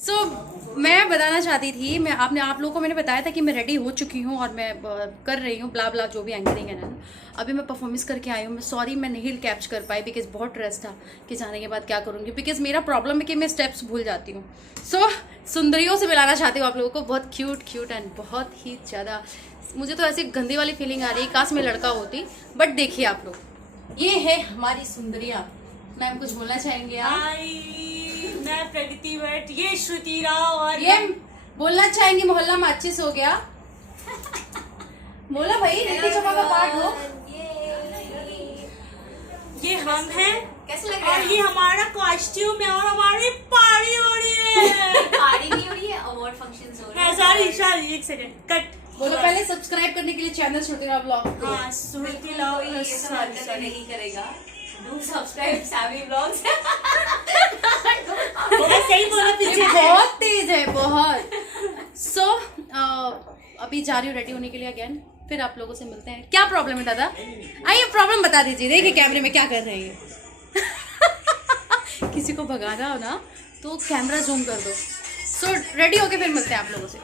मैं बताना चाहती थी, मैं आप लोगों को मैंने बताया था कि मैं रेडी हो चुकी हूँ और मैं कर रही हूँ ब्ला ब्ला जो भी एंकरिंग है ना। अभी मैं परफॉर्मेंस करके आई हूँ। मैं सॉरी मैं नहीं कैप्च कर पाई बिकॉज बहुत स्ट्रेस था कि जाने के बाद क्या करूँगी, बिकॉज मेरा प्रॉब्लम है कि मैं स्टेप्स भूल जाती हूँ। सुंदरियों से मिलाना चाहती हूँ आप लोगों को, बहुत क्यूट एंड बहुत ही ज़्यादा। मुझे तो ऐसी गंदी वाली फीलिंग आ रही है, काश मैं लड़का होती। बट देखिए आप लोग, ये है हमारी सुंदरिया। मैम कुछ बोलना चाहेंगे आप? मैं प्रगति भट्ट, ये श्रुति राव और ये बोलना चाहेंगे मोहल्ला में अच्छे से हो गया। बोला भाई, लिट्टी चोखा का पार्ट हो। ये हम हैं। कैसे लग रहा और है? ये हमारा कॉस्ट्यूम है और हमारी पार्टी हो रही है। पार्टी नहीं हो रही है, अवार्ड फंक्शंस हो रहे हैं। सॉरी एक सेकंड कट बोलो पहले सब्सक्राइब करने के लिए चैनल श्रुति राव ब्लॉग। हाँ श्रुति राव ये सब हरकतें सॉरी नहीं करेगा। Do subscribe savvy blogs. सही बोला पीछे से। बहुत तेज है बहुत। अभी जा रही हूँ रेडी होने के लिए अगेन, फिर आप लोगों से मिलते हैं। क्या प्रॉब्लम है दादा? आइए प्रॉब्लम बता दीजिए। देखिए कैमरे में क्या कर रहे हैं। किसी को भगाना हो ना तो कैमरा जूम कर दो। रेडी होके फिर मिलते हैं आप लोगों से।